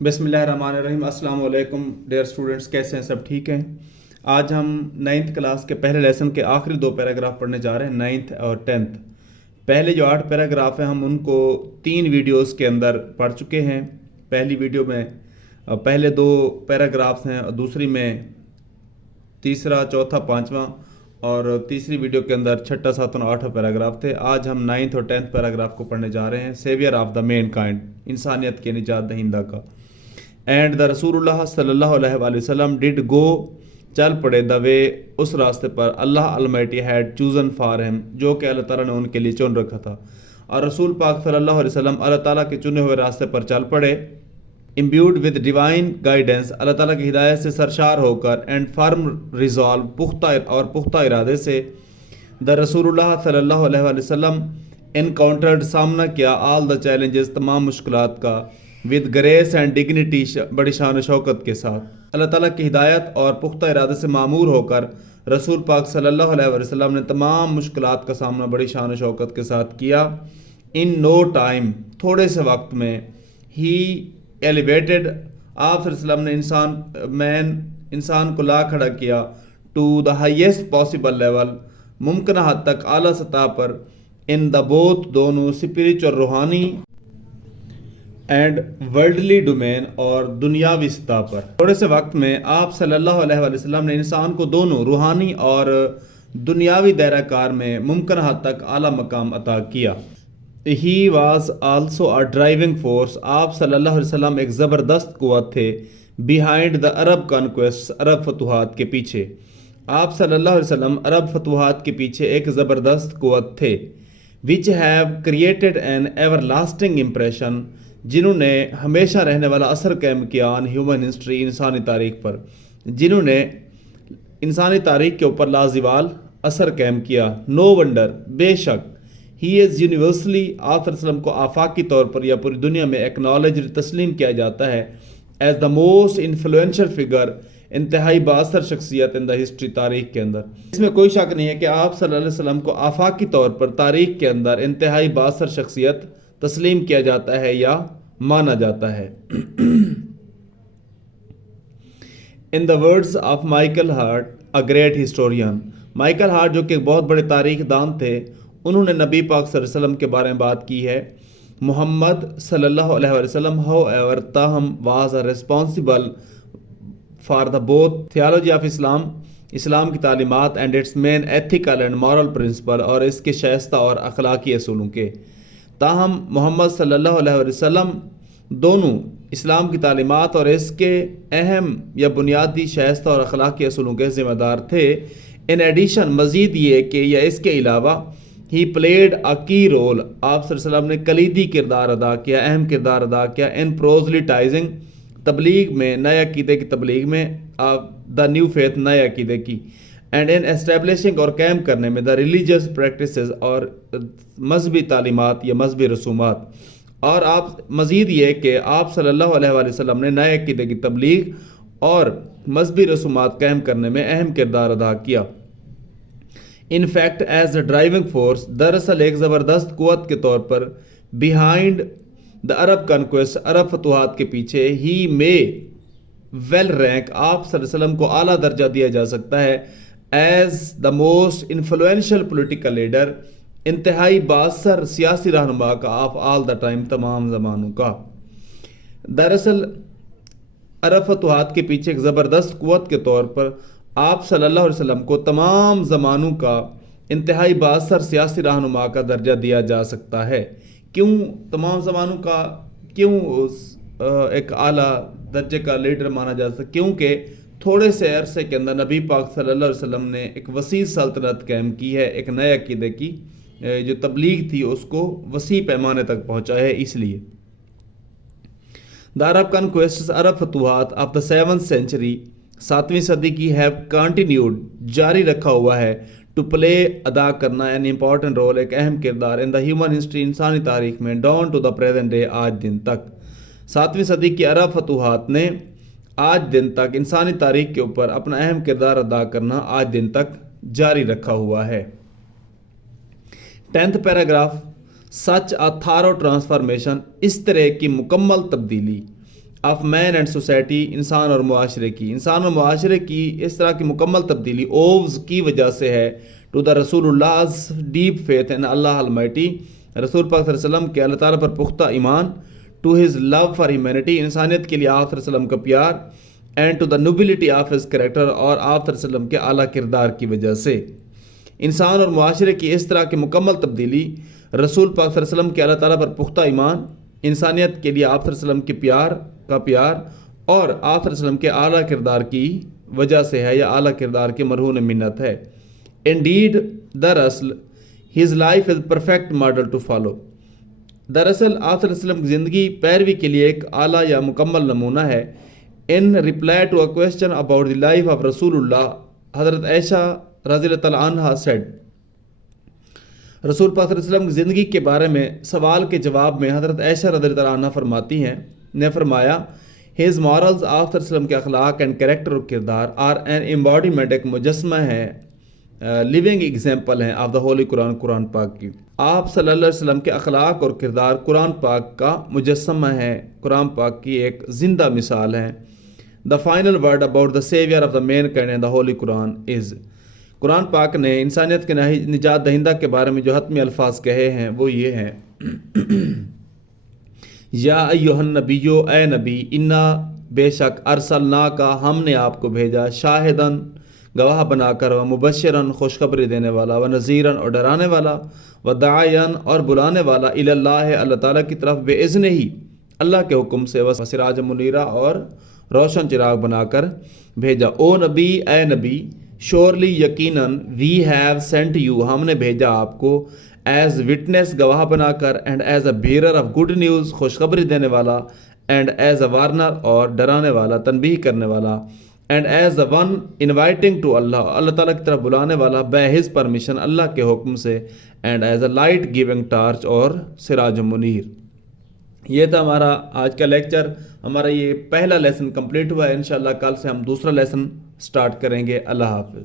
بسم اللہ الرحمن الرحیم۔ السلام علیکم ڈیئر اسٹوڈنٹس، کیسے ہیں؟ سب ٹھیک ہیں؟ آج ہم 9th کلاس کے پہلے لیسن کے آخری 2 پیراگراف پڑھنے جا رہے ہیں، 9th اور 10th۔ پہلے جو 8 پیراگراف ہیں ہم ان کو 3 ویڈیوز کے اندر پڑھ چکے ہیں۔ پہلی ویڈیو میں پہلے 2 پیراگرافس ہیں، اور دوسری میں تیسرا، چوتھا، پانچواں، اور تیسری ویڈیو کے اندر چھٹا، ساتواں اور 8واں پیراگراف تھے۔ آج ہم 9th اور 10th پیراگراف کو پڑھنے جا رہے ہیں، saviour of the mankind, انسانیت کے نجات دہندہ کا۔ اینڈ دا رسول اللہ صلی اللہ علیہ وآلہ وسلم ڈڈ گو، چل پڑے، دا وے، اس راستے پر، اللہ المیٹی ہیڈ چوزن فار ہم، جو کہ اللہ تعالیٰ نے ان کے لیے چن رکھا تھا۔ اور رسول پاک صلی اللہ علیہ وسلم اللہ تعالیٰ کے چنے ہوئے راستے پر چل پڑے، امبیوڈ ود ڈیوائن گائیڈنس، اللہ تعالیٰ کی ہدایت سے سرشار ہو کر، اینڈ فرم ریزالو، پختہ ارادے سے۔ دا رسول اللہ صلی اللہ علیہ وآلہ وسلم انکاؤنٹرڈ، سامنا کیا، آل دا چیلنجز، تمام مشکلات کا، ود گریس اینڈ ڈگنیٹی، بڑی شان و شوکت کے ساتھ۔ اللہ تعالیٰ کی ہدایت اور پختہ ارادے سے معمور ہو کر رسول پاک صلی اللہ علیہ وسلم نے تمام مشکلات کا سامنا بڑی شان و شوکت کے ساتھ کیا۔ ان نو ٹائم، تھوڑے سے وقت میں، ہی ایلیویٹڈ، آپ صلی اللہ علیہ وسلم نے انسان کو لا کھڑا کیا، to the highest possible level, ممکنہ حد تک اعلیٰ سطح پر، ان دا بوتھ، دونوں، اسپریچول، روحانی، اینڈ ورلڈلی ڈومین، اور دنیاوی سطح پر۔ تھوڑے سے وقت میں آپ صلی اللہ علیہ وآلہ وسلم نے انسان کو دونوں روحانی اور دنیاوی دائرہ کار میں ممکنہ حد تک اعلیٰ مقام عطا کیا۔ He was also a driving force, آپ صلی اللہ علیہ وسلم ایک زبردست قوت تھے، بیہائنڈ دا عرب کانکویسٹ، عرب فتوحات کے پیچھے۔ آپ صلی اللہ علیہ وسلم عرب فتوحات کے پیچھے ایک زبردست قوت تھے، which have created an everlasting impression، جنہوں نے ہمیشہ رہنے والا اثر قائم کیا، on human history، انسانی تاریخ پر، جنہوں نے انسانی تاریخ کے اوپر لازوال اثر قائم کیا۔ نو ونڈر، بے شک، ہی از یونیورسلی، آپ صلی اللہ علیہ وسلم کو آفاقی طور پر یا پوری دنیا میں ایکنالجڈ، تسلیم کیا جاتا ہے، as the most influential figure, انتہائی بااثر شخصیت ان دا ہسٹری، تاریخ کے اندر۔ اس میں کوئی شک نہیں ہے کہ آپ صلی اللہ علیہ وسلم کو آفاقی طور پر تاریخ کے اندر انتہائی بااثر شخصیت تسلیم کیا جاتا ہے یا مانا جاتا ہے۔ In the words of Michael Hart, a great historian, Michael Hart جو کہ ایک بہت بڑے تاریخ دان تھے، انہوں نے نبی پاک صلی اللہ علیہ وسلم کے بارے میں بات کی ہے۔ محمد صلی اللہ علیہ وسلم، ہاؤ ایور، تاہم، was a responsible for the both theology of Islam, اسلام کی تعلیمات، and its main ethical and moral principle, اور اس کے شائستہ اور اخلاقی اصولوں کے۔ تاہم محمد صلی اللہ علیہ وسلم دونوں اسلام کی تعلیمات اور اس کے اہم یا بنیادی شائستہ اور اخلاقی اصولوں کے ذمہ دار تھے۔ ان ایڈیشن، مزید یہ کہ یا اس کے علاوہ، ہی پلیڈ اے کی رول، آپ صلی اللہ علیہ وسلم نے کلیدی کردار ادا کیا، اہم کردار ادا کیا، ان پروزلیٹائزنگ، تبلیغ میں، نئے عقیدے کی تبلیغ میں، دا نیو فیتھ، نئے عقیدے کی، اینڈ ان اسٹیبلشنگ، اور قائم کرنے میں، دا ریلیجیس پریکٹسز، اور مذہبی تعلیمات یا مذہبی رسومات۔ اور آپ مزید یہ کہ آپ صلی اللہ علیہ وآلہ وسلم نے نئے عقیدے کی تبلیغ اور مذہبی رسومات قائم کرنے میں اہم کردار ادا کیا۔ In fact as a driving force, دراصل ایک زبردست قوت کے طور پر، بیہائنڈ دا عرب کنکویسٹ، عرب فتوحات کے پیچھے، ہی مے ویل رینک، آپ صلی اللہ علیہ وسلم کو اعلیٰ درجہ دیا جا سکتا ہے، as the most influential political leader, انتہائی بااثر سیاسی رہنما کا، آف آل دا ٹائم، تمام زمانوں کا۔ دراصل عرب فتوحات کے پیچھے ایک زبردست قوت کے طور پر آپ صلی اللہ علیہ وسلم کو تمام زمانوں کا انتہائی بااثر سیاسی رہنما کا درجہ دیا جا سکتا ہے۔ کیوں تمام زمانوں کا، کیوں ایک اعلیٰ درجے کا لیڈر مانا جا سکتا؟ کیونکہ تھوڑے سے عرصے کے اندر نبی پاک صلی اللہ علیہ وسلم نے ایک وسیع سلطنت قائم کی ہے، ایک نئے عقیدے کی جو تبلیغ تھی اس کو وسیع پیمانے تک پہنچا ہے۔ اس لیے دا عرب کنکویسٹس، عرب فتوحات آف دا 7th century، 7ویں صدی کی، ہیو کنٹینیوڈ، جاری رکھا ہوا ہے، ٹو پلے، ادا کرنا، این امپورٹنٹ رول، ایک اہم کردار، ان دا ہیومن ہسٹری، انسانی تاریخ میں، down to the present day, آج دن تک۔ 7ویں صدی کی عرب فتوحات نے آج دن تک انسانی تاریخ کے اوپر اپنا اہم کردار ادا کرنا آج دن تک جاری رکھا ہوا ہے۔ 10th پیراگراف، سچ اے تھارو ٹرانسفارمیشن، اس طرح کی مکمل تبدیلی، آف مین اینڈ سوسائٹی، انسان اور معاشرے کی، انسان اور معاشرے کی اس طرح کی مکمل تبدیلی اووز کی وجہ سے ہے، ٹو دا رسول اللہ ڈیپ فیتھ ان اللہ المائٹی، رسول پاک صلی اللہ علیہ وسلم کے اللہ تعالیٰ پر پختہ ایمان، to his love for humanity, انسانیت کے لیے آپ صلی اللہ علیہ وسلم کا پیار، and to the nobility of his character, اور آپ صلی اللہ علیہ وسلم کے اعلیٰ کردار کی وجہ سے انسان اور معاشرے کی اس طرح کی مکمل تبدیلی، رسول پاک صلی اللہ علیہ وسلم کے اللہ تعالیٰ پر پختہ ایمان، انسانیت کے لیے آپ صلی اللہ علیہ وسلم کے پیار اور آپ صلی اللہ علیہ وسلم کے اعلیٰ کردار کی وجہ سے ہے، یا اعلیٰ کردار کے مرہون منت ہے۔ انڈیڈ دراصل his life is perfect model to follow, دراصل آپ صلی اللہ علیہ وسلم کی زندگی پیروی کے لیے ایک اعلیٰ یا مکمل نمونہ ہے۔ In reply to a question about the life of رسول اللہ، حضرت عائشہ رضی اللہ تعالیٰ عنہا سیڈ، رسول پاک صلی اللہ علیہ وسلم کی زندگی کے بارے میں سوال کے جواب میں حضرت عائشہ رضی اللہ عنہا فرماتی ہیں، نے فرمایا ہیز مورلز، آپ صلی اللہ علیہ وسلم کے اخلاق اینڈ کریکٹر اور کردار، آر این ایمباڈیمنٹ، ایک مجسمہ ہے، لیونگ ایگزامپل ہیں آف دا ہولی قرآن، قرآن پاک کی۔ آپ صلی اللہ علیہ وسلم کے اخلاق اور کردار قرآن پاک کا مجسمہ ہے، قرآن پاک کی ایک زندہ مثال ہے۔ The final word about the saviour of the mankind and the holy قرآن از، قرآن پاک نے انسانیت کے نجات دہندہ کے بارے میں جو حتمی الفاظ کہے ہیں وہ یہ ہیں، یا ایھا النبیو، اے نبی، انا بے شک ارسلنا کا، ہم نے آپ کو بھیجا، شاہدن گواہ بنا کر، و مبشرن خوشخبری دینے والا، و نذیرن اور ڈرانے والا، و داعین اور بلانے والا، الی اللہ اللہ تعالیٰ کی طرف، بے اذن ہی اللہ کے حکم سے، و سراج منیرہ اور روشن چراغ بنا کر بھیجا۔ او نبی، اے نبی، شورلی یقیناً، وی ہیو سینٹ یو، ہم نے بھیجا آپ کو، ایز وٹنس گواہ بنا کر، and as a bearer of good news خوشخبری دینے والا، اینڈ ایز اے وارنر اور ڈرانے والا، تنبیہ کرنے والا، and as a one inviting to اللہ، اللہ تعالیٰ کی طرف بلانے والا، بائی ہز پرمیشن، اللہ کے حکم سے، and as a light giving torch اور سراج منیر۔ یہ تھا ہمارا آج کا لیکچر، ہمارا یہ پہلا لیسن کمپلیٹ ہوا ہے، انشاءاللہ کل سے ہم دوسرا لیسن سٹارٹ کریں گے۔ اللہ حافظ۔